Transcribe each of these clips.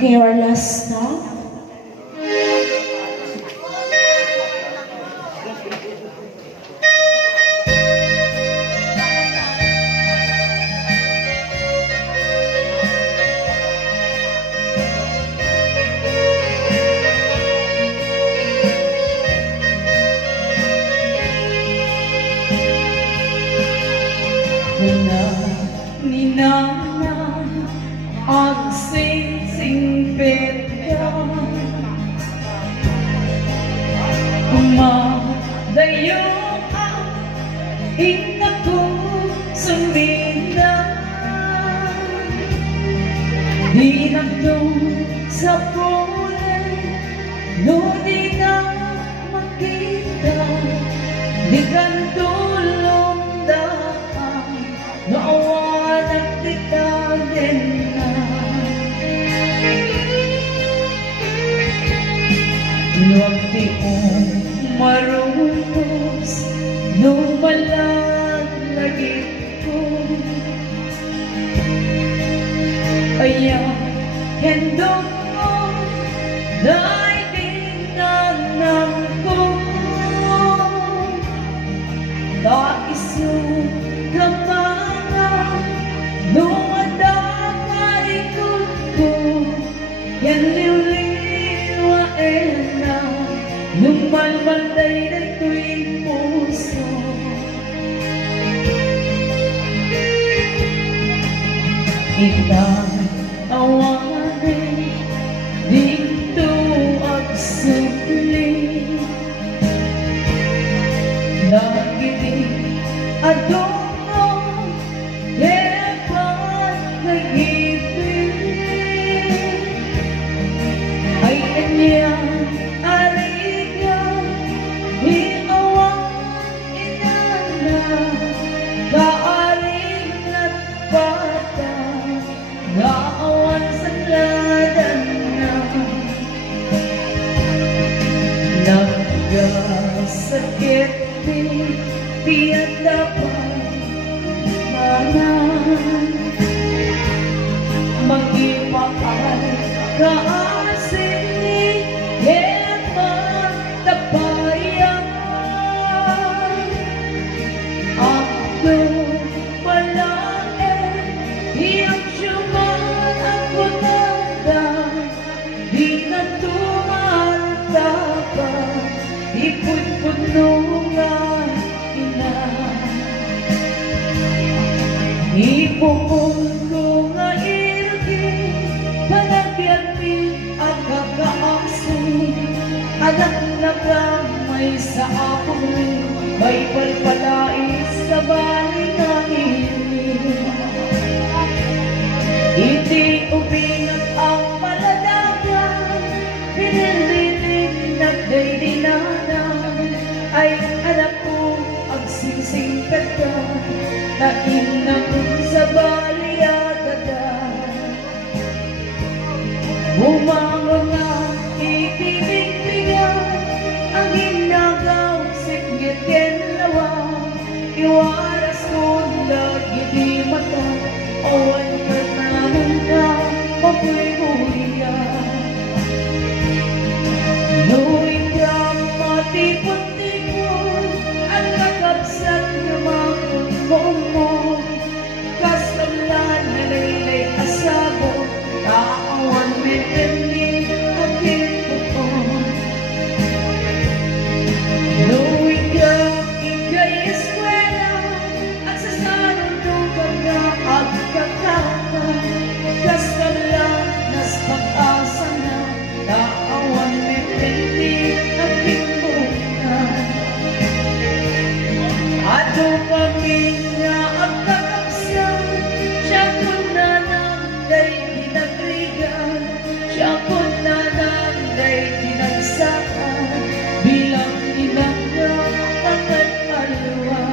Okay, our last stop. Wala ni Nana ang singsing petya, kumadayo ang ina ko sumina, di nagdong sa pulay, no di na makita, di kantulong daan, naawa nagtitagin na. Inuwagti kong maruntos nung malalagit ko, kaya hendong mo dahil dinanang ko, nais yung kamana nung madamarikot ko, yan liwliwain na nung malmalday na tuwing puso. Itang awanin dito at suli, nagiting adungo lepan nag-ibig, ay kanyang aligyan hinawang inana, kaaring at bata naawan sa ladan na, nagkasakit tiyan dapat mana mag-ipaan kaasing yeman tapayan. Ako palae iyang syuman ako nanda, di na tumaltapa ipun-punungan ina. Ipupun ko nga irgi panagyapi at kakaasing anak na kamay sa apoy, may palpalais sa bali na ini. Iti ubingat ang paladagan, pinilinig nagday dinanan, ay anak ko ang singsing peta na inakong sa baliagadan. Bumangon nga itibigbigan ang inagaw singgit kenlawa, iwaras ko lagi di mata awan pernaman na mapuy-puyan. Nuwing ka matipon-tipon ang kakabsat na makon-mo, kasalan na laylay asabo, taawan mependi ang pinupon. Nuwing ka ikay eskwela at sa sanundugan na agkakata, kasalan nas pag-asa na, taawan mependi ang pinupon. Ato kami nga ang kakapsan, siya ko na nangday dinagrigan, siya ko na nangday dinagsaan, bilang inangga tangan alwa.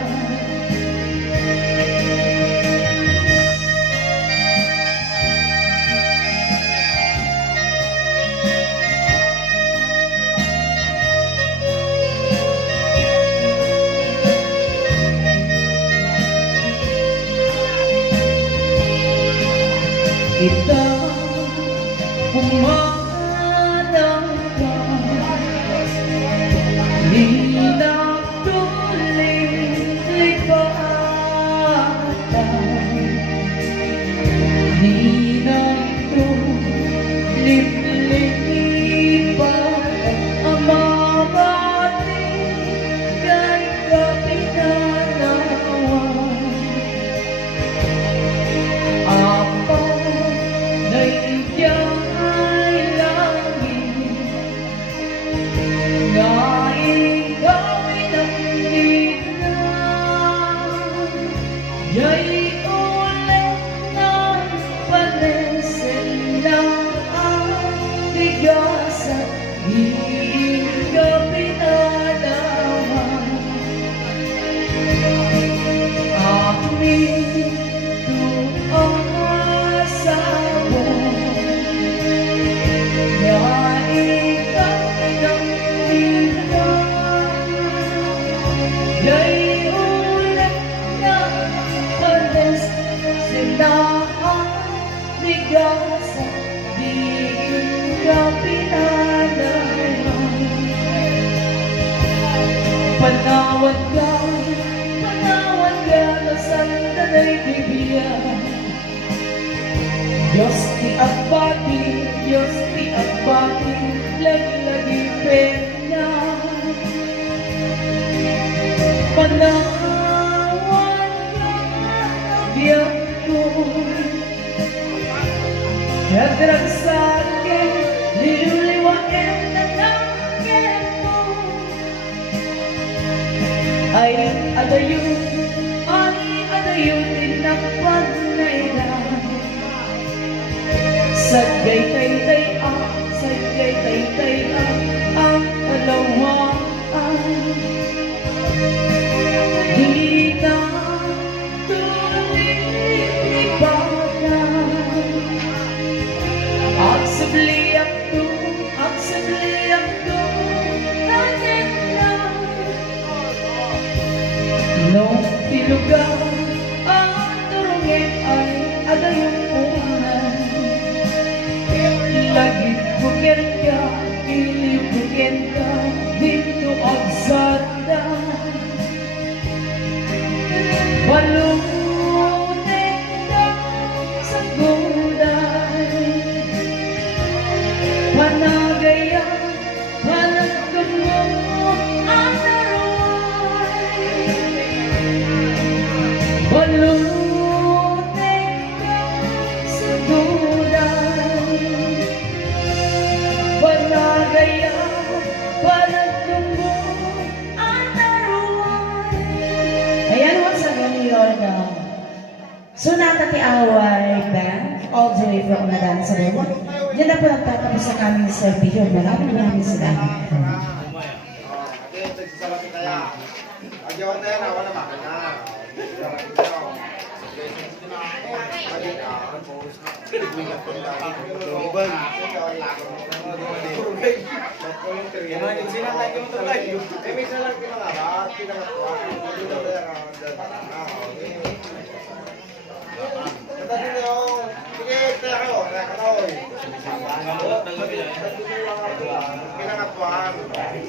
Kita Gay ulit na pares sila ang ligaw sa di ka pinanaman. Panawan ka na sandanay bibiyan. Diyos ti agbati, Diyos ti agbati, laglagi pena. Panawan ka biyak ko, nagrag sa akin, niluliwain na langit mo. Ay adayon tinapag na ilan. Sagay tay ang alawaan. Di na tulipanan. Agsabliyak to, natin lang. Nung tilugaw ang turungin ay adayong unan. Lagi buken ka, ilibuken ka, dito agsada. Walutin ka sa gulay. Panagaya, panagdum mo ang naroy. Walutin ka sa gulay. Panagaya, panagdum mo ang naroy. Ayan once again yun. Sonata ti Away Band, all the way from Nadan sa Rin. Yan na po nagtatapos sa kaming servisyo. Maraming salamat.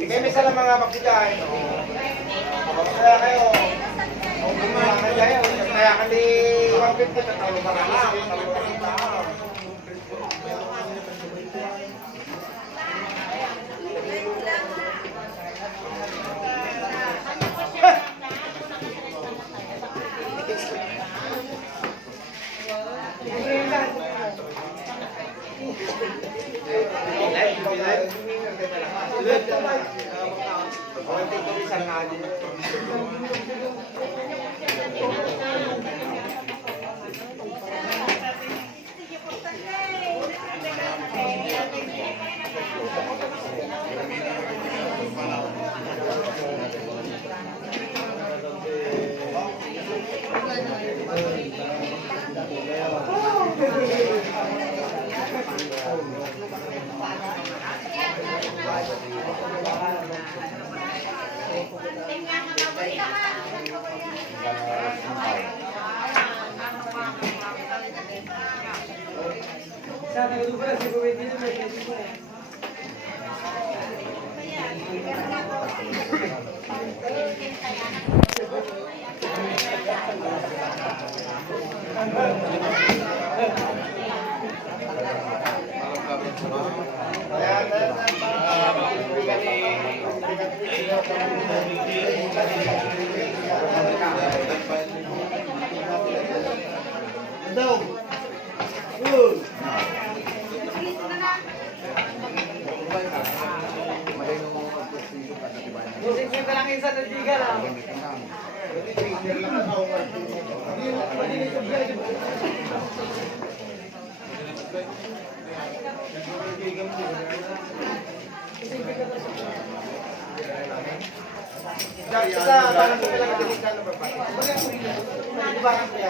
Kaya may sala mga magbigay, no? Kaya kayo, kaya kali 150 na talo ba na lang? Sa parang sila lang natin sa ano ba? Parang sila. Parang sila.